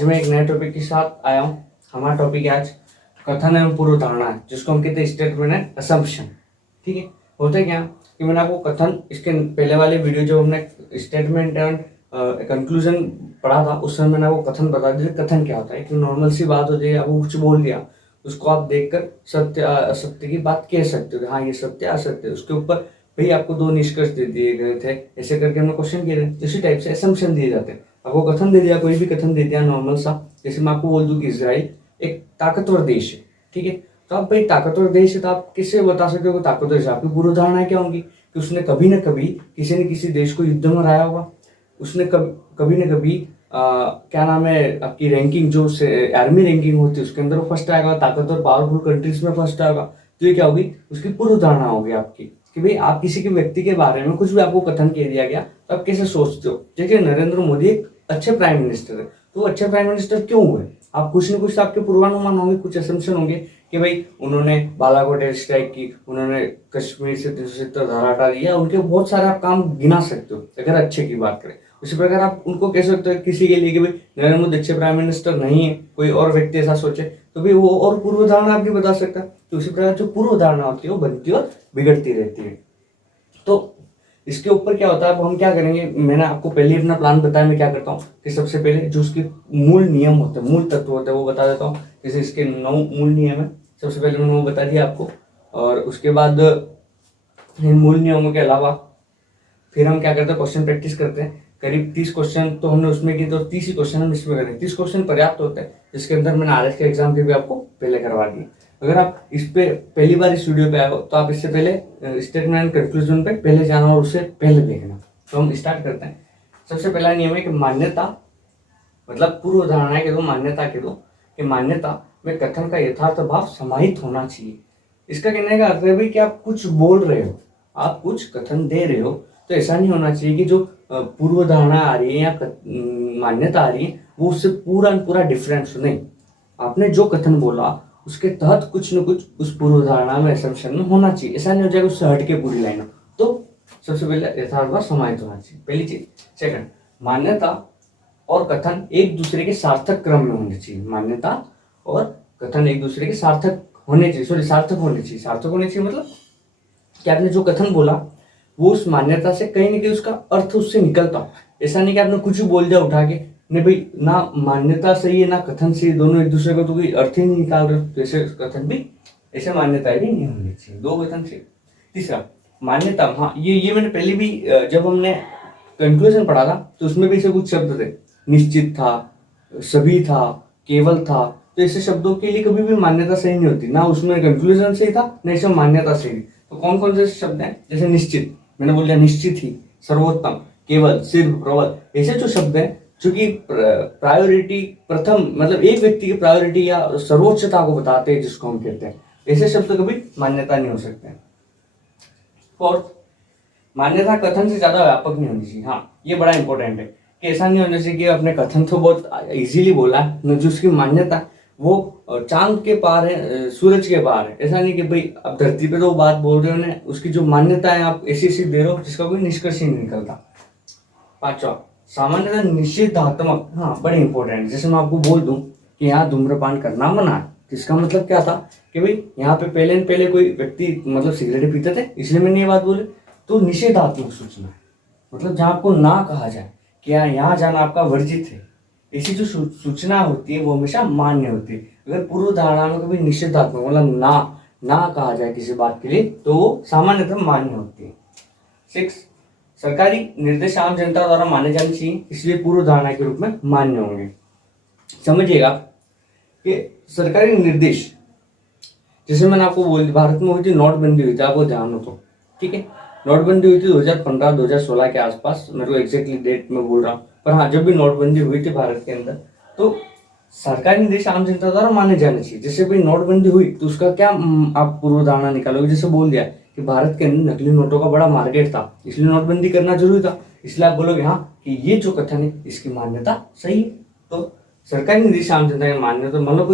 आज मैं एक नए टॉपिक के साथ आया हूँ। हमारा टॉपिक है आज कथन एवं पूर्व धारणा है, जिसको हम कहते हैं स्टेटमेंट एंड असम्पशन। ठीक है, होता है क्या कि मैंने आपको कथन, इसके पहले वाले वीडियो जो हमने स्टेटमेंट एंड कंक्लूजन पढ़ा था, उस समय मैंने आपको कथन बता दिया कथन क्या होता है। कि नॉर्मल सी बात होती है, आपको कुछ बोल दिया, उसको आप देखकर सत्य असत्य की बात कह सकते हो, हाँ ये सत्य असत्य। उसके ऊपर भाई आपको दो निष्कर्ष दे दिए गए थे, ऐसे करके हमने क्वेश्चन किए थे। इसी टाइप से असम्पशन दिए जाते हैं। आपको कथन दे दिया, कोई भी कथन दे दिया नॉर्मल सा, जैसे मैं आपको बोल दूं कि इजराइल एक ताकतवर देश है। ठीक है, तो आप भाई ताकतवर देश है तो आप किससे बता सकते हो कि ताकतवर देश? आपकी पूर्व धारणा क्या होंगी कि उसने कभी ना कभी किसी न किसी देश को युद्ध में हराया होगा। उसने कभी ना कभी क्या नाम है, आपकी रैंकिंग जो आर्मी रैंकिंग होती है उसके अंदर वो फर्स्ट आएगा, ताकतवर पावरफुल कंट्रीज में फर्स्ट आएगा। तो ये क्या होगी? उसकी पूर्व धारणा होगी आपकी कि भाई आप किसी के व्यक्ति के बारे में कुछ भी आपको कथन कह दिया गया तो आप कैसे सोचते हो। देखिए, नरेंद्र मोदी एक अच्छे प्राइम मिनिस्टर है, तो अच्छे प्राइम मिनिस्टर क्यों हुए? आप कुछ न कुछ तो आपके पूर्वानुमान होंगे, कुछ असम्पशन होंगे कि भाई उन्होंने बालाकोट एयर स्ट्राइक की, उन्होंने कश्मीर से 370 धारा हटा दिया, उनके बहुत सारे आप काम गिना सकते हो अगर अच्छे की बात करें। उसी प्रकार आप उनको कह सकते हो किसी के लिए कि भाई नरेंद्र मोदी अच्छे प्राइम मिनिस्टर नहीं है, कोई और व्यक्ति ऐसा सोचे तो भाई वो और पूर्व धारणा आप नहीं बता सकता। तो उसी प्रकार जो पूर्व धारणा होती है वो बनती और बिगड़ती रहती है। तो इसके ऊपर क्या होता है, अब हम क्या करेंगे, मैंने आपको पहले अपना प्लान बताया। मैं क्या करता हूँ कि सबसे पहले जो उसके मूल नियम होते हैं, मूल तत्व होते हैं, वो बता देता हूँ। जैसे इसके 9 मूल नियम है, सबसे पहले मैंने वो बता दिया आपको। और उसके बाद इन मूल नियमों के अलावा फिर हम क्या करते हैं, क्वेश्चन प्रैक्टिस करते हैं। करीब 30 क्वेश्चन तो हमने उसमें की, तो 30 ही क्वेश्चन हम इसमें करें। 30 क्वेश्चन पर्याप्त होते हैं, जिसके अंदर मैंने आरएस के एग्जाम के भी आपको पहले करवा दिए। अगर आप इस पे पहली बार इस वीडियो पे आए हो तो आप इससे पहले स्टेटमेंट एंड कंक्लूजन पे पहले जाना और उससे पहले देखना। तो हम स्टार्ट करते हैं। सबसे पहला नियम है कि मान्यता, मतलब पूर्व धारणा के दो, मान्यता के दो, कि मान्यता में कथन का यथार्थ भाव समाहित होना चाहिए। इसका कहने का अर्थ है भाई कि आप कुछ बोल रहे हो, आप कुछ कथन दे रहे हो, तो ऐसा नहीं होना चाहिए कि जो पूर्व धारणा आ रही है या मान्यता आ रही है वो उससे पूरा पूरा डिफरेंस नहीं। आपने जो कथन बोला उसके तहत कुछ न कुछ उस पूर्व धारणा में असम्पशन में होना चाहिए। ऐसा नहीं हो जाएगा उससे हट के पूरी लाइन हो। तो सबसे पहले यथार्थ समाहित होना चाहिए, पहली चीज। सेकंड, मान्यता और कथन एक दूसरे के सार्थक क्रम में होने चाहिए। मान्यता और कथन एक दूसरे के सार्थक होने चाहिए, सॉरी सार्थक होने चाहिए। सार्थक होने चाहिए मतलब कि आपने जो कथन बोला वो उस मान्यता से कहीं ना कहीं उसका अर्थ उससे निकलता। ऐसा नहीं कि आपने कुछ भी बोल दिया उठा के, नहीं भाई, ना मान्यता सही है ना कथन सही, दोनों एक दूसरे को तो कोई अर्थ ही नहीं निकाल रहे। तो ऐसे कथन भी, ऐसे मान्यताएं भी नहीं होनी चाहिए, दो कथन से। तीसरा, मान्यता, हाँ ये मैंने पहले भी जब हमने कंक्लूजन पढ़ा था तो उसमें भी ऐसे कुछ शब्द थे। निश्चित था, सभी था, केवल था। तो ऐसे शब्दों के लिए कभी भी मान्यता सही नहीं होती, ना उसमें कंक्लूजन सही था ना इसमें मान्यता सही थी। तो कौन कौन से शब्द हैं? जैसे निश्चित, मैंने बोल दिया निश्चित ही, सर्वोत्तम, केवल, सिर्फ, प्रबल, ऐसे जो शब्द हैं जो कि प्रायोरिटी, प्रथम, मतलब एक व्यक्ति की प्रायोरिटी या सर्वोच्चता को बताते हैं, जिसको हम कहते हैं, ऐसे शब्द कभी मान्यता नहीं हो सकते। फोर्थ, मान्यता कथन से ज्यादा व्यापक नहीं होनी चाहिए। हाँ, ये बड़ा इंपॉर्टेंट है कि ऐसा नहीं होना चाहिए कि अपने कथन तो बहुत इजीली बोला है, जो उसकी मान्यता वो चांद के पार है, सूरज के पार है। ऐसा नहीं कि भाई अब धरती पे तो बात बोल रहे हो ना, उसकी जो मान्यता है आप ऐसी ऐसी दे रहे हो जिसका कोई निष्कर्ष ही नहीं निकलता। पांचवा, सामान्यतः निषेधात्मक, हाँ बड़े इंपॉर्टेंट। जैसे मैं आपको बोल दूं कि यहाँ धूम्रपान करना मना है, इसका मतलब क्या था कि भाई यहाँ पे पहले कोई व्यक्ति मतलब सिगरेट पीते थे, इसलिए मैंने ये बात बोली। तो निषेधात्मक सूचना है, मतलब जहाँ आपको ना कहा जाए कि यहाँ जाना आपका वर्जित है, ऐसी जो सूचना होती है वो हमेशा मान्य होती है। अगर पूर्व धारणा में कभी निषेधात्मक मतलब ना कहा जाए किसी बात के लिए तो वो सामान्यतः मान्य होती है। 6, सरकारी निर्देश आम जनता द्वारा माने जाने चाहिए, इसलिए पूर्व धारणा के रूप में मान्य होंगे। समझिएगा कि सरकारी निर्देश, जैसे मैंने आपको बोल दिया भारत में हुई थी नोटबंदी हुई थी, आपको ध्यान हो तो, ठीक है, नोटबंदी हुई थी 2015-2016 के आसपास, मेरे को एग्जैक्टली डेट में बोल रहा हूँ, पर हाँ जब भी नोटबंदी हुई थी भारत के अंदर तो सरकारी निर्देश आम जनता द्वारा माने जाने चाहिए। जैसे भाई नोटबंदी हुई तो उसका क्या आप पूर्व धारणा निकालोगे? जैसे बोल दिया कि भारत के अंदर नकली नोटों का बड़ा मार्केट था, इसलिए नोटबंदी करना जरूरी था, इसलिए आप बोलोगे हाँ कि ये जो कथन है इसकी मान्यता सही है। तो सरकारी निर्देश आम जनता के मान्य, तो मतलब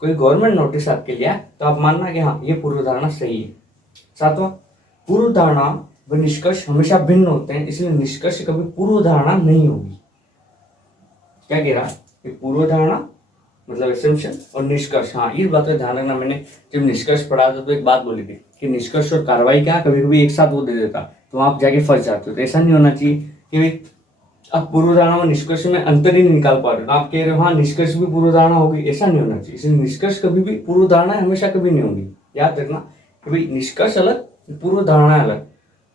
कोई गवर्नमेंट नोटिस आपके लिए आए तो आप मानना कि हाँ ये पूर्व धारणा सही है। 7वां, पूर्व धारणा व निष्कर्ष हमेशा भिन्न होते हैं, इसलिए निष्कर्ष कभी पूर्व धारणा नहीं होगी। क्या कह रहा कि पूर्व धारणा मतलब एसेम्पशन और निष्कर्ष। हाँ, इस बात का ध्यान रखना, मैंने जब निष्कर्ष पढ़ा था तो एक बात बोली थी कि निष्कर्ष और कार्रवाई क्या कभी कभी एक साथ वो दे देता, तो आप जाके फंस जाते हो। तो ऐसा नहीं होना चाहिए कि भाई आप पूर्व धारणा और निष्कर्ष में अंतर ही नहीं निकाल पा रहे हो, आप कह रहे हो हाँ निष्कर्ष भी पूर्व धारणा होगी, ऐसा नहीं होना चाहिए। इसलिए निष्कर्ष कभी भी पूर्व धारणा हमेशा कभी नहीं होगी। याद रखना कि भाई निष्कर्ष अलग, पूर्व धारणा अलग।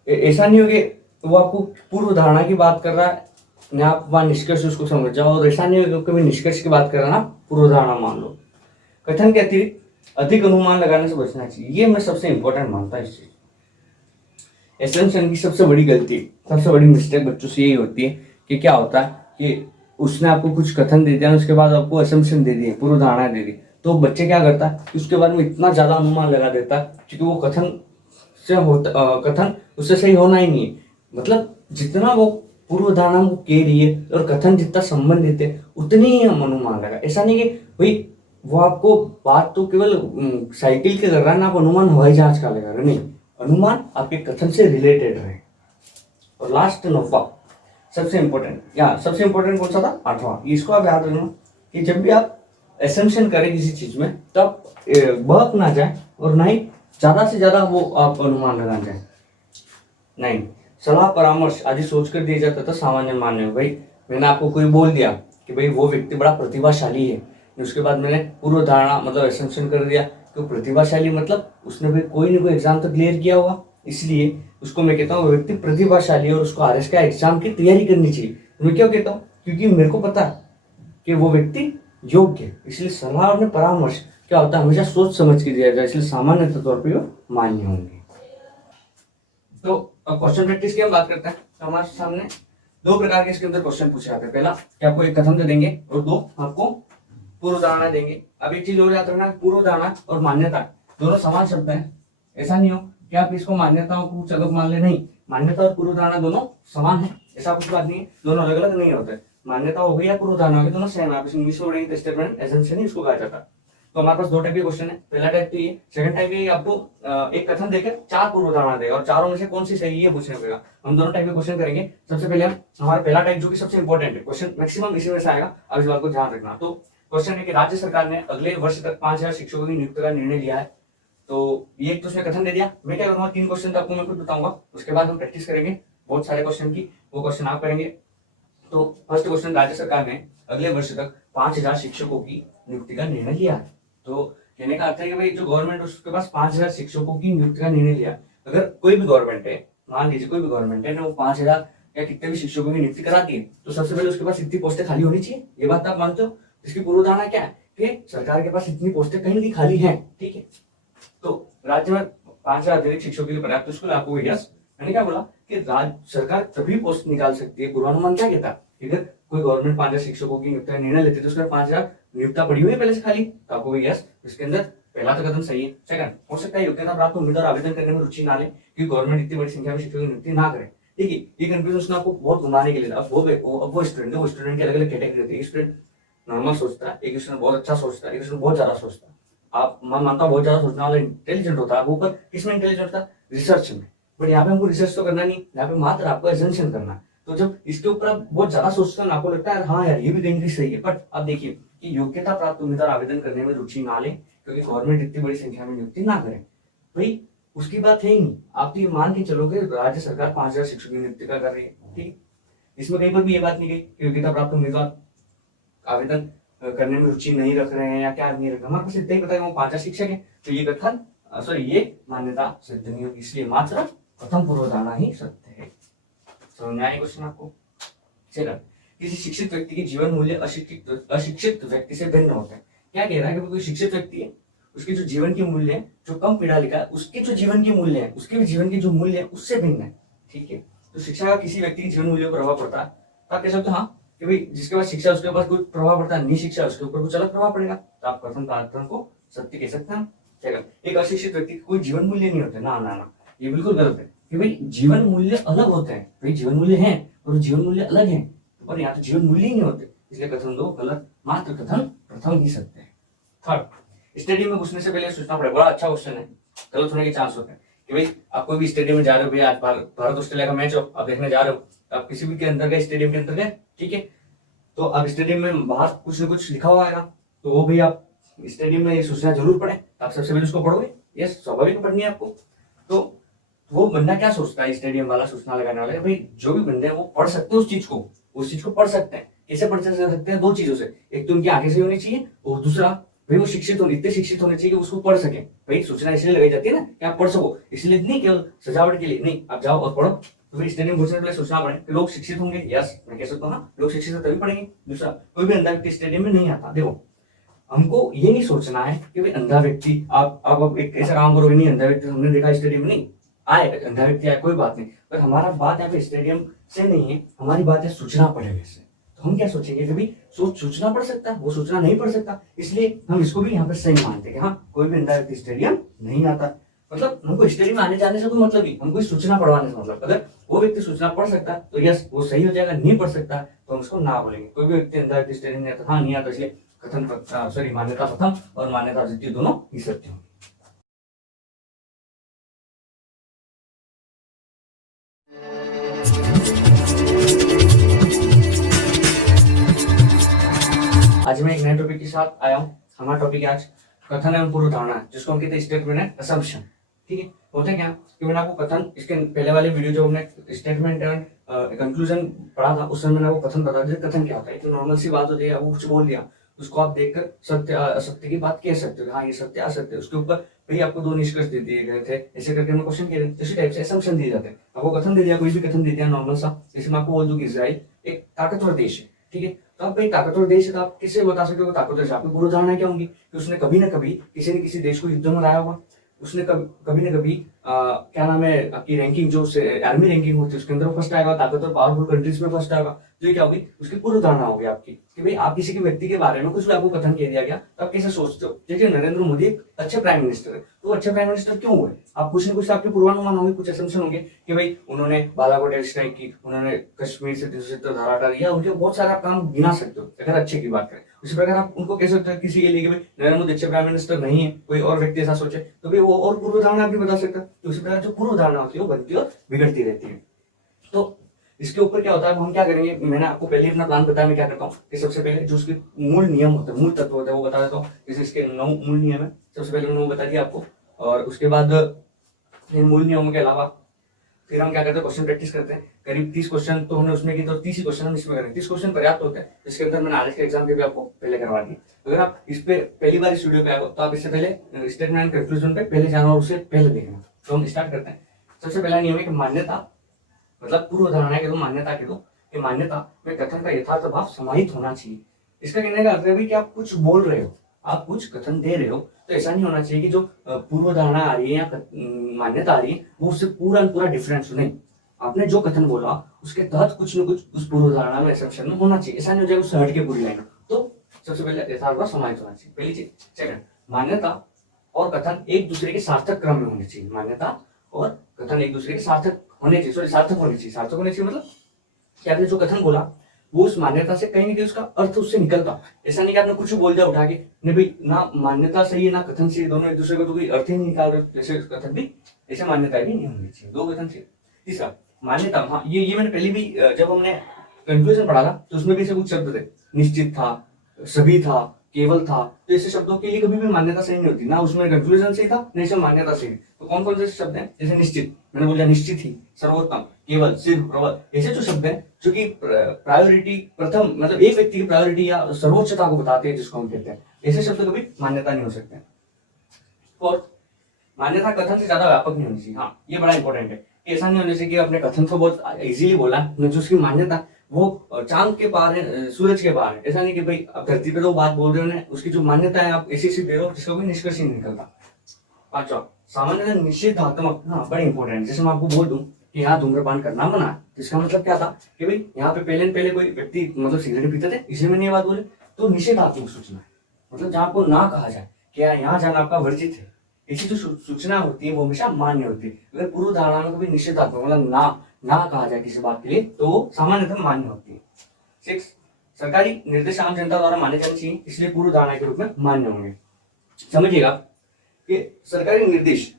ऐसा नहीं होगी वो आपको पूर्व धारणा की बात कर रहा है ना, आप वहां निष्कर्ष उसको समझ जाओ, और ऐसा नहीं होगा कभी निष्कर्ष की बात कर रहा ना पूर्व धारणा मान लो। कथन के अतिरिक्त अधिक अनुमान लगाने से बचना चाहिए, ये मैं सबसे इंपॉर्टेंट मानता है इस चीज। एसेम्पशन की सबसे बड़ी गलती, सबसे बड़ी मिस्टेक बच्चों से यही होती है कि क्या होता है कि उसने आपको कुछ कथन दे दिया, उसके बाद आपको एसेम्पशन दे दिए, पूर्व धारणा दे दी, तो बच्चे क्या करता है कि उसके बारे में इतना ज्यादा अनुमान लगा देता है क्योंकि वो कथन से होता, कथन उससे सही होना ही नहीं है। मतलब जितना वो पूर्व धारणा को कह रही है और कथन जितना संबंधित है उतनी ही हम अनुमान लगा। ऐसा नहीं कि भाई वो आपको बात तो केवल साइकिल के कर रहा है ना, आप अनुमान हवाई जहाज का लगा रहे, नहीं, अनुमान आपके कथन से रिलेटेड रहे। और लास्ट 9वां सबसे इंपॉर्टेंट, या सबसे इंपॉर्टेंट कौन सा था, 8वां, इसको आप याद रखना कि जब भी आप एसेम्पशन करें किसी चीज में तब बहक ना जाए और ना ही ज्यादा से ज्यादा वो आप अनुमान लगा जाए। नहीं, सलाह परामर्श आदि सोचकर दिया जाता था सामान्य मान्य। भाई मैंने आपको कोई बोल दिया कि भाई वो व्यक्ति बड़ा प्रतिभाशाली है, उसके बाद मैंने पूर्व धारणा मतलब एसेम्पशन कर दिया कि वो प्रतिभाशाली मतलब उसने भी कोई ना कोई एग्जाम तो क्लियर किया होगा, इसलिए उसको मैं कहता हूँ वो व्यक्ति प्रतिभाशाली है और उसको आरएस का एग्जाम की तैयारी करनी चाहिए। मैं क्यों कहता हूँ, क्योंकि मेरे को पता है कि वो व्यक्ति योग्य है। इसलिए सलाह और परामर्श क्या होता है, हमेशा सोच समझ के दिया जाए, इसलिए सामान्य तौर पर वो मान्य होंगे। तो क्वेश्चन प्रैक्टिस की हम बात करते हैं, तो हमारे सामने दो प्रकार के इसके अंदर क्वेश्चन पूछे जाते हैं। पहला कि आपको एक कथन दे देंगे और दो आपको पूर्व धारणा देंगे। अब एक चीज हो जाता है ना, पूर्व धारणा और मान्यता दोनों समान शब्द हैं। ऐसा नहीं हो कि आप इसको मान्यताओं को कुछ अलग मान ले, नहीं, मान्यता और पूर्व धारणा दोनों समान है, ऐसा कुछ बात नहीं है, दोनों अलग अलग नहीं होते। मान्यता हो गई या पूर्व धारणा हो गई, दोनों सेम है। आप इंग्लिश में पढ़ेंगे स्टेटमेंट एजम्पशन ही उसको कहा जाता है। तो हमारे पास दो टाइप के क्वेश्चन है, पहला टाइप तो ये, सेकंड टाइप ये आपको एक कथन देकर चार पूर्व धारणा देगा और चारों में से कौन सी सही है पूछने पड़ेगा। हम दोनों टाइप के क्वेश्चन करेंगे। सबसे पहले हम हमारा पहला टाइप जो कि सबसे इंपॉर्टेंट है, क्वेश्चन मैक्सिमम इसी में से आएगा, अब इस बात को ध्यान रखना। तो क्वेश्चन है कि राज्य सरकार ने अगले वर्ष तक 5000 शिक्षकों की नियुक्ति का निर्णय लिया है। तो ये एक तो उसने कथन दे दिया। मैं क्या करूंगा, 3 क्वेश्चन आपको मैं खुद बताऊंगा, उसके बाद हम प्रैक्टिस करेंगे बहुत सारे क्वेश्चन की, वो क्वेश्चन आप करेंगे। तो फर्स्ट क्वेश्चन, राज्य सरकार ने अगले वर्ष तक 5000 शिक्षकों की नियुक्ति का निर्णय लिया है। तो कहने का अर्थ है कि भाई जो गवर्नमेंट उसके पास 5000 शिक्षकों की नियुक्ति का निर्णय लिया। अगर कोई भी गवर्नमेंट है, मान लीजिए कोई भी गवर्नमेंट है ना, वो 5000 या कितने भी शिक्षकों की नियुक्ति कराती है, तो सबसे पहले उसके पास इतनी पोस्टें खाली होनी चाहिए। ये बात आप मानते हो? इसकी पूर्व धारणा क्या है कि सरकार के पास इतनी पोस्टें कहीं नहीं खाली है, ठीक है। तो राज्य में 5000 अतिरिक्त शिक्षकों के लिए पर्याप्त स्कूल आपको यस। मैंने क्या बोला कि राज्य सरकार तभी पोस्ट निकाल सकती है। पूर्वानुमान क्या कहता है, अगर कोई गवर्नमेंट 5000 शिक्षकों की नियुक्ति का निर्णय लेती है तो उसके 5000 नियुक्ता पड़ी हुई है पहले से खाली, तो आपको यस। इसके अंदर पहला तो कदम सही है। सेकंड, हो सकता है योग्यता प्राप्त उम्मीदवार आवेदन करने में रुचि ना ले क्योंकि गवर्नमेंट इतनी बड़ी संख्या में शिक्षकों की नियुक्ति ना करे, ठीक है। ये कंफ्यूजन आपको बहुत घुमाने के लिए, अब वो स्टूडेंट की अलग अलग कैटेगरी होती है। स्टूडेंट नॉर्मल सोचता है, एक स्टूडेंट बहुत अच्छा सोचता है, एक स्टूडेंट बहुत ज्यादा सोचता है। आप मैं मानता हूँ बहुत ज्यादा सोचने वाला इंटेलिजेंट होता है, वो ऊपर किसमें इंटेलिजेंट होता है, रिसर्च में। बट यहाँ पे हमको रिसर्च तो करना नहीं, यहाँ पे मात्र आपको एजम्पशन करना। तो जब इसके ऊपर आप बहुत ज्यादा सोचते हैं, आपको लगता है हाँ यार ये भी कहीं सही है, बट आप देखिए कि योग्यता प्राप्त उम्मीदवार आवेदन करने में रुचि ना ले क्योंकि गवर्नमेंट इतनी बड़ी संख्या में नियुक्ति ना करे, भाई उसकी बात है ही नहीं। आप तो ये मान के चलोगे राज्य सरकार 5000 शिक्षकों की नियुक्ति कर रही है, ठीक। इसमें कहीं पर भी ये बात नहीं कही योग्यता प्राप्त उम्मीदवार आवेदन करने में रुचि नहीं रख रहे हैं या क्या नहीं रख रहे। हमारे पास इतना ही पता है वो 5000 शिक्षक है, तो ये कथन सॉरी ये मान्यता सिद्ध नहीं होगी, इसलिए मात्र प्रथम पूर्व धारणा ही सत्य है। समझ में आया क्वेश्चन आपको? चलो, किसी शिक्षित व्यक्ति के जीवन मूल्य अशिक्षित व्यक्ति से भिन्न होते हैं। क्या कह रहा है कि कोई शिक्षित व्यक्ति है, उसके जो जीवन के मूल्य है, जो कम पढ़ा लिखा है, उसके जो जीवन के मूल्य है, उसके भी जीवन के जो मूल्य है उससे भिन्न है, ठीक है। तो शिक्षा का किसी व्यक्ति के जीवन मूल्य पर प्रभाव पड़ता है, तो आप कह सकते हो हाँ कि भाई जिसके पास शिक्षा उसके पास कुछ प्रभाव पड़ता है, नहीं शिक्षा उसके ऊपर कुछ अलग प्रभाव पड़ेगा। तो आप कथन का अर्थ को सत्य कह सकते हैं। क्या एक अशिक्षित व्यक्ति कोई जीवन मूल्य नहीं होते, ना ना ना, ये बिल्कुल गलत है कि भाई जीवन मूल्य अलग होते हैं। भाई जीवन मूल्य है और जीवन मूल्य अलग है, पर यहाँ तो जीवन मूल्य ही नहीं होते, इसलिए कथन दो गलत, मात्र कथन प्रथम ही सत्य है। थर्ड, स्टेडियम में घुसने से पहले सोचना पड़ेगा। बड़ा अच्छा क्वेश्चन है, गलत होने के चांस होते हैं कि भाई आप कोई भी स्टेडियम में जा रहे हो, आज भारत ऑस्ट्रेलिया का मैच हो, आप देखने जा रहे हो, आप किसी भी के अंदर गए, स्टेडियम के अंदर गए, ठीक है। तो अब स्टेडियम में बाहर कुछ न कुछ लिखा हुआ आएगा, तो वो भी आप स्टेडियम में ये सूचना जरूर पढ़े। आप सबसे पहले उसको पढ़ोगे, ये स्वाभाविक पढ़नी है आपको। तो वो बंदा क्या सोचता है, स्टेडियम वाला सूचना लगाने वाला, भाई जो भी बंदे हैं वो पढ़ सकते हैं उस चीज को पढ़ सकते हैं। कैसे पढ़ सकते हैं? दो चीजों से, एक तो उनकी आंखें सही होनी चाहिए, और दूसरा भाई वो इतने शिक्षित होने चाहिए कि उसको पढ़ सके। भाई सूचना इसलिए लगाई जाती है ना कि आप पढ़ सको, इसलिए नहीं केवल सजावट के लिए नहीं, आप जाओ और पढ़ो। तो फिर स्टेडियम घुसने से पहले सूचना पढ़े कि लोग शिक्षित होंगे। यस, मैं कह सकता हूँ ना, लोग शिक्षित तभी पढ़ेंगे। दूसरा, कोई भी अंधा व्यक्ति स्टेडियम में नहीं आता। देखो, हमको ये नहीं सोचना है कि भाई अंधा व्यक्ति, आप अब एक ऐसा काम करोगे, नहीं अंधा व्यक्ति हमने देखा स्टेडियम में, नहीं आए अंधा व्यक्ति आए, कोई बात नहीं, पर हमारा बात यहाँ पे स्टेडियम से नहीं है, हमारी बात है सूचना पढ़े से। तो हम क्या सोचेंगे कि भाई सूचना पढ़ सकता है, वो सूचना नहीं पढ़ सकता, इसलिए हम इसको भी यहाँ पे सही मानते हैं कि हाँ, कोई भी अंधा व्यक्ति स्टेडियम नहीं आता। मतलब हमको स्टेडियम आने जाने से कोई मतलब नहीं, हमको सूचना पढ़वाने से मतलब। अगर वो व्यक्ति सूचना पढ़ सकता है तो यस वो सही हो जाएगा, नहीं पढ़ सकता तो हम उसको ना बोलेंगे। कोई भी व्यक्ति अंधा व्यक्ति स्टेडियम नहीं आता, हाँ नहीं आता, इसलिए कथन मान्यता प्रथम और मान्यता द्वितीय दोनों ही सत्य होंगे। आज मैं एक नए टॉपिक के साथ आया हूँ। हमारा टॉपिक है आज कथन एवं पूर्व धारणा, जिसको हम कहते हैं स्टेटमेंट एंड असम्पशन। ठीक है, होता है क्या कि मैंने आपको कथन, इसके पहले वाले वीडियो जो हमने स्टेटमेंट एंड कंक्लूजन पढ़ा था, उसमें मैंने आपको कथन बता दिया। कथन क्या होता है? तो नॉर्मल सी बात होती है, वो कुछ बोल दिया, उसको आप देखकर सत्य असत्य की बात कह सकते हो, हाँ ये सत्य असत्य। उसके ऊपर भाई आपको दो निष्कर्ष दे दिए गए थे, ऐसे करके हमने क्वेश्चन किए थे, इसी टाइप से असम्पशन दिए जाते हैं। आपको कथन दे दिया, कोई भी कथन दे दिया नॉर्मल सा, जैसे मैं आपको बोल दूं कि इजराइल एक ताकतवर देश है। ठीक है, तो आप भाई ताकतवर देश है तो आप किससे बता सकते हो ताकतवर? आपकी पूर्व धारणा क्या होंगी कि उसने कभी ना कभी किसी न किसी देश को युद्ध में हराया होगा, उसने कभी ना कभी क्या नाम है, आपकी रैंकिंग जो आर्मी रैंकिंग होती है उसके अंदर फर्स्ट आएगा, ताकतवर पावरफुल कंट्रीज में फर्स्ट आएगा। तो ये क्या होगी? उसकी पूर्व धारणा होगी आपकी कि भाई आप किसी के व्यक्ति के बारे में कुछ भी आपको कथन कह दिया गया तो आप कैसे सोचते हो। देखिए नरेंद्र मोदी एक अच्छे प्राइम मिनिस्टर है, तो अच्छे प्राइम मिनिस्टर क्यों हुए? आप कुछ ना कुछ आपके पूर्वानुमान होंगे, कुछ असम्पशन होंगे कि भाई उन्होंने बालाकोट एयर स्ट्राइक की, उन्होंने कश्मीर से 370 धारा हटा दिया, उनके बहुत सारे आप काम गिना सकते हो अगर अच्छे की बात करें। उसी प्रकार आप उनको कह सकते हो किसी के लिए कि भाई नरेंद्र मोदी अच्छे प्राइम मिनिस्टर नहीं है, कोई और व्यक्ति ऐसा सोचे तो भाई वो और पूर्व धारणा भी बता सकता है। तो उसी प्रकार जो पूर्व धारणा होती है वो बनती और बिगड़ती रहती है। तो इसके ऊपर क्या होता है, हम क्या करेंगे, मैंने आपको पहले अपना प्लान बताया। मैं क्या करता हूँ कि सबसे पहले जो उसके मूल नियम होते हैं, मूल तत्व होते हैं, वो बता देता हूँ। जैसे इसके 9 मूल नियम है, सबसे पहले मैंने वो बता दिया आपको। और उसके बाद इन मूल नियमों के अलावा फिर हम क्या करते हैं, क्वेश्चन प्रैक्टिस करते हैं। करीब 30 क्वेश्चन तो हमने उसमें की, तो 30 ही क्वेश्चन हम इसमें करेंगे। 30 क्वेश्चन पर्याप्त होते हैं, जिसके अंदर मैंने आज के एग्जाम के भी आपको पहले करवा दी। अगर आप इस पे पहली बार इस वीडियो पे आए हो तो आप इससे पहले स्टेटमेंट कंक्लूजन पे पहले जाना और उससे पहले देखना। तो हम स्टार्ट करते हैं। सबसे पहला नियम है कि मान्यता, मतलब पूर्व धारणा के दो, मान्यता के दो, कि मान्यता में कथन का यथार्थ भाव समाहित होना चाहिए। इसका कहने का अर्थ है कि आप कुछ बोल रहे हो, आप कुछ कथन दे रहे हो, तो ऐसा नहीं होना चाहिए कि जो पूर्व धारणा आ रही है या मान्यता आ रही है वो उससे पूरा डिफरेंस हो। नहीं, आपने जो कथन बोला उसके तहत कुछ न कुछ उस पूर्व धारणा में असम्पशन में होना चाहिए। ऐसा नहीं हो जाएगा उससे हट के पूरी लाइन। तो सबसे पहले यथार्थ भाव समाहित होना चाहिए, पहली चीज। सेकंड, मान्यता और कथन एक दूसरे के सार्थक क्रम में होने चाहिए। मान्यता और कथन एक दूसरे के सार्थक होने चाहिए, सॉरी सार्थक होने चाहिए। सार्थक होने चाहिए मतलब कि आपने जो कथन बोला वो उस मान्यता से कहीं ना कहीं उसका अर्थ उससे निकलता। ऐसा नहीं कि आपने कुछ बोल दिया उठा के, नहीं भाई ना मान्यता सही है ना कथन सही, दोनों एक दूसरे को तो कोई अर्थ ही नहीं निकाल रहे, जैसे कथन भी ऐसे मान्यता भी नहीं होनी चाहिए, दो कथन चाहिए। तीसरा, मान्यता, हाँ ये मैंने पहले भी जब हमने कंक्लूजन पढ़ा था तो उसमें भी ऐसे कुछ शब्द थे, निश्चित था, सभी था, केवल था। तो ऐसे शब्दों के लिए कभी भी मान्यता सही नहीं होती, ना उसमें कंक्लूजन सही था ना इसमें मान्यता सही। तो कौन कौन से शब्द हैं? जैसे निश्चित, मैंने बोला निश्चित ही, सर्वोत्तम, केवल, सिर्फ, प्रबल, ऐसे जो शब्द हैं जो कि प्रायोरिटी प्रथम, मतलब एक व्यक्ति की प्रायोरिटी या सर्वोच्चता को बताते हैं, जिसको हम कहते हैं, ऐसे शब्द कभी मान्यता नहीं हो सकते। और मान्यता कथन से ज्यादा व्यापक नहीं होनी चाहिए। हाँ ये बड़ा इंपॉर्टेंट है, ऐसा नहीं होना चाहिए कि आपने कथन को बहुत इजीली बोला, जो उसकी मान्यता वो चांद के पार है, सूरज के पार है। ऐसा नहीं कि भाई आप धरती पे तो बात बोल रहे हो, उसकी जो मान्यता है आप ऐसी दे रहे हो जिसका कोई निष्कर्ष नहीं निकलता। पांचवा, सामान्य निषेधात्मक, हाँ बड़ी इंपॉर्टेंट। जैसे मैं आपको बोल दूं कि यहाँ धूम्रपान करना मना है, तो इसका मतलब क्या था कि भाई यहाँ पे पहले कोई व्यक्ति मतलब सिगरेट पीते थे, इसलिए मैंने ये बात बोली। तो निषेधात्मक सूचना है, मतलब जहाँ आपको ना कहा जाए कि यहाँ जाना आपका वर्जित है, ऐसी जो सूचना होती है वो हमेशा मान्य होती है। अगर पूर्व धारणा में कभी निषेधात्मक मतलब ना कहा जाए किसी बात के लिए तो सामान्यतः मान्य होती है। 6, सरकारी निर्देश आम जनता द्वारा माने जाने चाहिए, इसलिए पूर्व धारणा के रूप में मान्य होंगे। समझिएगा कि सरकारी निर्देश,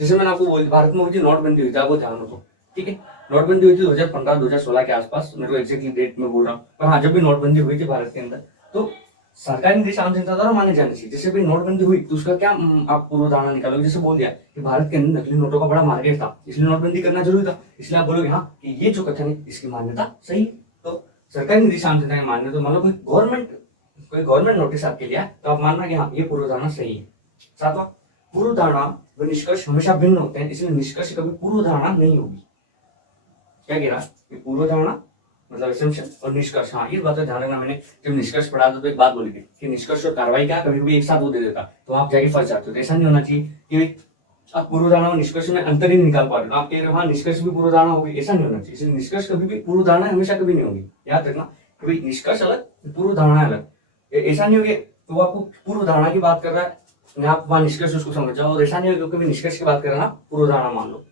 जैसे मैंने आपको बोल, भारत में हुई थी नोटबंदी हुई थी, आपको ध्यान रखो, ठीक है। नोटबंदी हुई थी 2015-2016 के आसपास, मेरे को एग्जैक्टली डेट में बोल रहा हूँ, पर हाँ जब भी नोटबंदी हुई थी भारत के अंदर तो सरकारी नीति आम जनता द्वारा माने जाने चाहिए। जैसे भी नोटबंदी हुई तो उसका क्या आप पूर्व धारणा निकालोगे, जैसे बोल दिया कि भारत के अंदर नकली नोटों का बड़ा मार्केट था इसलिए नोटबंदी करना जरूरी था, इसलिए आप बोलोगे हाँ कि ये जो कथन है इसकी मान्यता सही है। तो सरकारी नीति आम जनता के मान्य, तो मान लो कोई गवर्नमेंट नोटिस आपके लिया तो आप मानना कि हाँ ये पूर्व धारणा सही है। सातवां, पूर्व धारणा व निष्कर्ष हमेशा भिन्न होते हैं, इसलिए निष्कर्ष कभी पूर्व धारणा नहीं होगी। क्या कह रहा है, पूर्व धारणा मतलब assumption और निष्कर्ष, हाँ ये बात ध्यान रखना। मैंने जब निष्कर्ष पढ़ा था तो एक बात बोली थी कि निष्कर्ष और कार्रवाई क्या कभी भी एक साथ वो दे देता तो आप जाके फंस जाते हो। तो ऐसा नहीं होना चाहिए कि आप पूर्व धारणा और निष्कर्ष में अंतर ही नहीं निकाल पा रहे हो, आप कह रहे हो हाँ निष्कर्ष भी पूर्व धारणा होगी, ऐसा नहीं होना चाहिए। इसलिए निष्कर्ष कभी भी पूर्व धारणा हमेशा कभी नहीं होगी, याद रखना कि भाई निष्कर्ष अलग पूर्व धारणा अलग। ऐसा नहीं होगा तो आपको पूर्व धारणा की बात कर रहा है आप वहां निष्कर्ष उसको समझ जाओ, और ऐसा नहीं होगा कभी निष्कर्ष की बात कर रहा है पूर्व धारणा मान लो।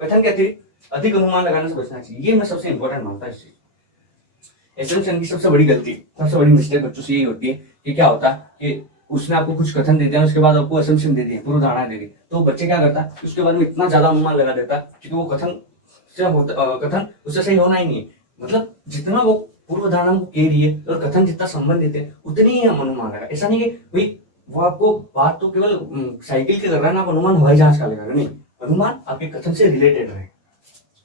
कथन कहते अधिक अनुमान लगाने से बचना चाहिए, ये मैं सबसे इंपॉर्टेंट मानता है इस चीज। एसम्पशन की सबसे बड़ी गलती, सबसे बड़ी मिस्टेक बच्चों से यही होती है कि क्या होता है कि उसने आपको कुछ कथन दे दिया उसके बाद आपको असम्पशन दे दिए, पूर्व धारणा दे दी, तो बच्चे क्या करता है उसके बाद में इतना ज्यादा अनुमान लगा देता है क्योंकि वो कथन उससे सही होना ही नहीं है। मतलब जितना वो पूर्व धारणा को कह रही है और कथन जितना संबंधित है उतनी ही हम अनुमान लगा। ऐसा नहीं कि भाई वो आपको बात तो केवल साइकिल के कर रहा है ना, आप अनुमान हवाई जहाज का लगा रहे, नहीं, अनुमान आपके कथन से रिलेटेड रहे।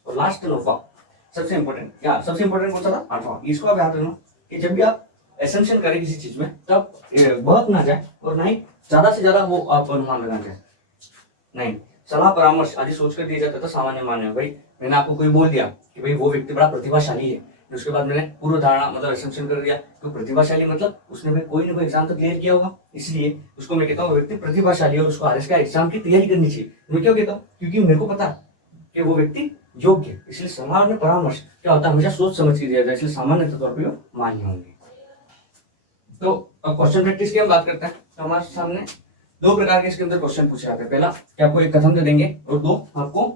और लास्ट नौवा सबसे इंपॉर्टेंट, क्या सबसे इंपॉर्टेंट कौन सा था, आठवां, इसको आप याद रखना कि जब भी आप एसेंशन करें किसी चीज में तब बहुत ना जाए और ना ही ज्यादा से ज्यादा वो आप अनुमान लगा जाए। नहीं, सलाह परामर्श आदि सोचकर दिया जाता था सामान्य मान्य। भाई मैंने आपको कोई बोल दिया कि भाई वो व्यक्ति बड़ा प्रतिभाशाली है, उसके बाद मैंने पूर्व धारणा मतलब एसेंशन कर दिया, तो प्रतिभाशाली मतलब उसने भाई कोई ना कोई एग्जाम तो क्लियर किया होगा, इसलिए उसको मैं कहता हूँ व्यक्ति प्रतिभाशाली है और उसको आरएस का एग्जाम की तैयारी करनी चाहिए। मैं क्यों कहता हूँ, क्योंकि मेरे को पता कि वो व्यक्ति योग्य, इसलिए सलाह में परामर्श क्या होता है हमेशा सोच समझ के दिया जाए, इसलिए सामान्य तौर पर मान्य होंगे। तो अब क्वेश्चन प्रैक्टिस की हम बात करते हैं, तो हमारे सामने दो प्रकार के इसके अंदर क्वेश्चन पूछे जाते हैं। पहला कि आपको एक कथन दे देंगे और दो आपको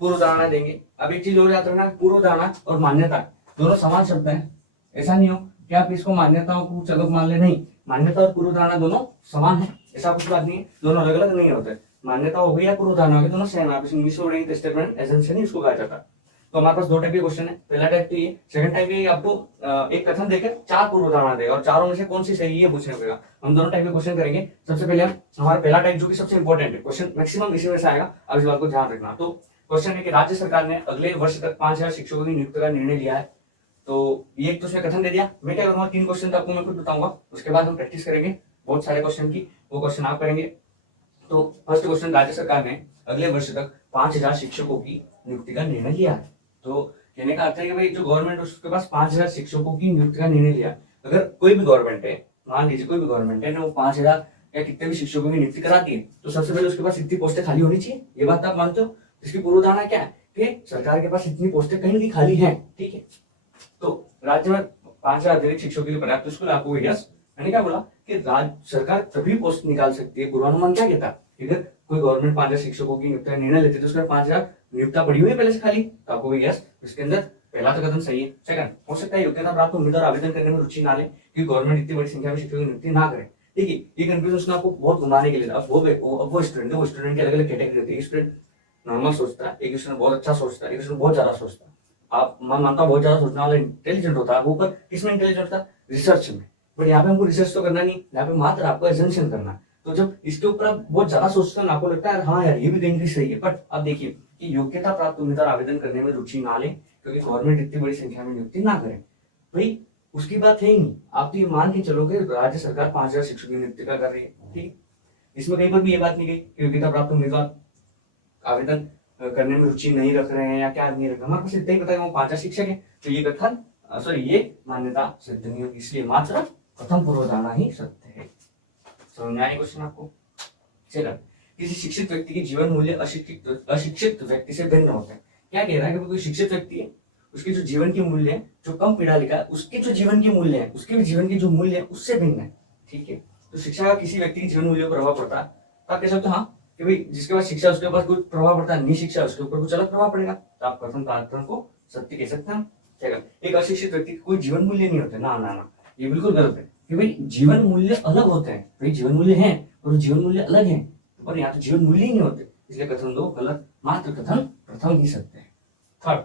पूर्व धारणा देंगे। अब एक चीज और याद रखना, पूर्व धारणा और मान्यता दोनों समान शब्द हैं। ऐसा नहीं हो कि आप इसको मान्यताओं को चलो मान ले, नहीं, मान्यता और पूर्व धारणा दोनों समान है, ऐसा कुछ बात नहीं है, दोनों अलग अलग नहीं होते। मान्यता हो गई या पूर्व धारणा हो गई दोनों सेम है, आप इंग्लिश में पढ़ेंगे स्टेटमेंट एजम्पशन ही इसको कहा जाता है। तो हमारे पास दो टाइप के क्वेश्चन है, पहला टाइप तो ये, सेकंड टाइप ये आपको एक कथन देकर चार पूर्व धारणा देगा और चारों में से कौन सी सही है पूछना पड़ेगा। हम दोनों टाइप के क्वेश्चन करेंगे। सबसे पहले हम हमारा पहला टाइप जो कि सबसे इंपॉर्टेंट है, क्वेश्चन मैक्सिमम इसी में से आएगा, अब इस बात को ध्यान रखना। तो क्वेश्चन है कि राज्य सरकार ने अगले वर्ष तक 5000 शिक्षकों की नियुक्ति का निर्णय लिया है। तो ये एक तो उसने कथन दे दिया, मैं क्या करूंगा तीन क्वेश्चन आपको मैं खुद बताऊंगा, उसके बाद हम प्रैक्टिस करेंगे बहुत सारे क्वेश्चन की, वो क्वेश्चन आप करेंगे। तो फर्स्ट क्वेश्चन, राज्य सरकार ने अगले वर्ष तक 5000 शिक्षकों की नियुक्ति का निर्णय लिया है। तो कहने का अर्थ है कि भाई जो गवर्नमेंट उसके पास 5000 शिक्षकों की नियुक्ति का निर्णय लिया। अगर कोई भी गवर्नमेंट है, मान लीजिए कोई भी गवर्नमेंट है ना, वो 5000 या कितने भी शिक्षकों की नियुक्ति कराती है, तो सबसे पहले उसके पास इतनी पोस्टें खाली होनी चाहिए। ये बात आप मानते हो? इसकी पूर्व धारणा क्या है कि सरकार के पास इतनी पोस्टें कहीं ना कहीं खाली है, ठीक है। तो राज्य में 5000 अतिरिक्त शिक्षकों के लिए पर्याप्त स्कूल आपको यस, मैंने क्या बोला कि राज्य सरकार तभी पोस्ट निकाल सकती है। पूर्वानुमान क्या कहता है, अगर कोई गवर्नमेंट 5000 शिक्षकों की नियुक्ति का निर्णय लेती है तो उसके 5000 नियुक्ता पड़ी हुई है पहले से खाली, तो आपको यस, इसके अंदर पहला तो कदम सही है। सेकंड, हो सकता है योग्यता प्राप्त उम्मीदवार आवेदन करने में रुचि ना ले क्योंकि गवर्नमेंट इतनी बड़ी संख्या में शिक्षकों की नियुक्ति ना करे। ठीक है, ये कंफ्यूजन आपको बहुत घुमाने के लिए। अब वो स्टूडेंट की अलग अलग कैटेगरी होती है। स्टूडेंट नॉर्मल सोचता है, एक स्टूडेंट बहुत अच्छा सोचता है, एक स्टूडेंट बहुत ज्यादा सोचता है। आप मैं मानता हूँ बहुत ज्यादा सोचने वाला इंटेलिजेंट होता है, वो पर किसमें इंटेलिजेंट होता है, रिसर्च में। बट यहाँ पे हमको रिसर्च तो करना नहीं, यहाँ पे मात्र आपको एजम्पशन करना है। तो जब इसके ऊपर आप बहुत ज्यादा सोचते हैं, आपको लगता है हाँ यार ये भी कहीं सही है, बट आप देखिए कि योग्यता प्राप्त उम्मीदवार आवेदन करने में रुचि ना ले क्योंकि गवर्नमेंट इतनी बड़ी संख्या में नियुक्ति ना करे, भाई उसकी बात है ही नहीं। आप तो ये मान के चलोगे राज्य सरकार 5000 शिक्षकों की नियुक्ति का कर रही है, ठीक, इसमें कहीं पर भी ये बात नहीं गई योग्यता प्राप्त उम्मीदवार आवेदन करने में रुचि नहीं रख रहे हैं या क्या नहीं रख रहे, हमारे पास इतना ही पता है वो 5000 शिक्षक है, तो ये कथन सॉरी ये मान्यता सिद्ध नहीं होगी, इसलिए मात्र प्रथम पूर्व धारणा ही सत्य है। समझ में आया क्वेश्चन आपको? चलो, किसी शिक्षित व्यक्ति के जीवन मूल्य अशिक्षित व्यक्ति से भिन्न होते हैं। क्या कह रहा है कि कोई शिक्षित व्यक्ति है, उसके जो जीवन के मूल्य है, जो कम पढ़ा लिखा है उसके जो जीवन के मूल्य है, उसके भी जीवन के जो मूल्य है उससे भिन्न है, ठीक है। तो शिक्षा का किसी व्यक्ति के जीवन मूल्यों पर प्रभाव पड़ता है, तो आप कह सकते हो हाँ कि भाई जिसके पास शिक्षा उसके पास कुछ प्रभाव पड़ता है, नहीं शिक्षा उसके ऊपर कुछ अलग प्रभाव पड़ेगा, तो आप कथन तात्पर्य को सत्य कह सकते हैं। एक अशिक्षित व्यक्ति कोई जीवन मूल्य नहीं होते, ना ना ना, ये बिल्कुल गलत है कि भाई जीवन मूल्य अलग होते हैं। भाई जीवन मूल्य है और जीवन मूल्य अलग है, पर यहाँ तो जीवन मूल्य ही नहीं होते, इसलिए कथन दो गलत, मात्र कथन प्रथम ही सत्य है। थर्ड,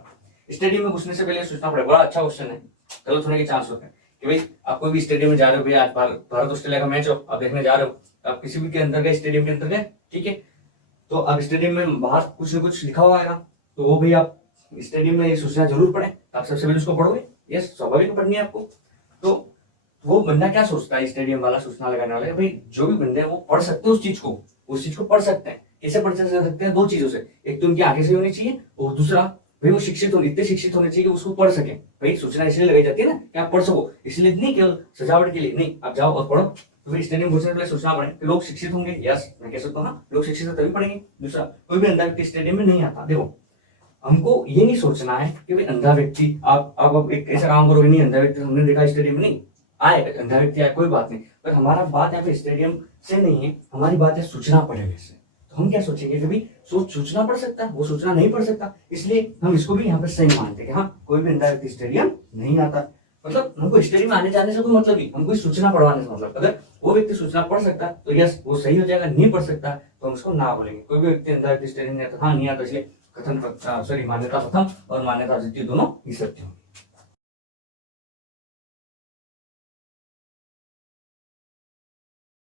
स्टेडियम में घुसने से पहले सोचना पड़ेगा। बड़ा अच्छा क्वेश्चन है, गलत होने के चांस होते हैं कि भाई आप कोई भी स्टेडियम में जा रहे हो, भाई आज भारत ऑस्ट्रेलिया का मैच हो, आप देखने जा रहे हो, आप किसी भी के अंदर गए, स्टेडियम के अंदर गए, ठीक है, तो अब स्टेडियम में बाहर कुछ ना कुछ लिखा हुआ आएगा, तो वो भी आप स्टेडियम में ये सोचना जरूर पड़े, आप सबसे पहले उसको पढ़ोगे, ये स्वाभाविक पढ़नी है आपको। तो वो बंदा क्या सोचता है, स्टेडियम वाला, सूचना लगाने वाला, भाई जो भी बंदे हैं वो पढ़ सकते हैं उस चीज को पढ़ सकते हैं। कैसे पढ़ सकते हैं? दो चीजों से, एक तो उनकी आंखें सही होनी चाहिए, और दूसरा भाई वो इतने शिक्षित होने चाहिए कि उसको पढ़ सके। भाई सूचना इसलिए लगाई जाती है ना कि आप पढ़ सको, इसलिए नहीं केवल सजावट के लिए नहीं, आप जाओ और पढ़ो। तो फिर स्टेडियम घुसने से पहले सोचना पड़े कि लोग शिक्षित होंगे, यस मैं कह सकता हूँ ना, लोग शिक्षित तभी पढ़ेंगे। दूसरा, कोई भी अंधा व्यक्ति स्टेडियम में नहीं आता। देखो हमको ये नहीं सोचना है कि भाई अंधा व्यक्ति, आप एक ऐसा काम करोगे, नहीं अंधा व्यक्ति हमने देखा स्टेडियम में, नहीं आए अंधा व्यक्ति आए, कोई बात नहीं, पर हमारा बात यहाँ पे स्टेडियम से नहीं है, हमारी बात है सूचना पढ़ेगा से। तो हम क्या सोचेंगे कि भाई सूचना पढ़ सकता है, वो सूचना नहीं पढ़ सकता, इसलिए हम इसको भी यहाँ पे सही मानते हैं कि हाँ कोई भी अंधा व्यक्ति स्टेडियम नहीं आता। मतलब हमको स्टेडियम में आने जाने से कोई मतलब नहीं, हमको सूचना पढ़वाने से मतलब। अगर वो व्यक्ति सूचना पढ़ सकता है तो यस वो सही हो जाएगा, नहीं पढ़ सकता तो हम उसको ना बोलेंगे। कोई भी व्यक्ति अंधा व्यक्ति स्टेडियम नहीं आता, हाँ नहीं आता, इसलिए कथन सॉरी मान्यता प्रथम और मान्यता द्वितीय दोनों ही सत्य होंगे।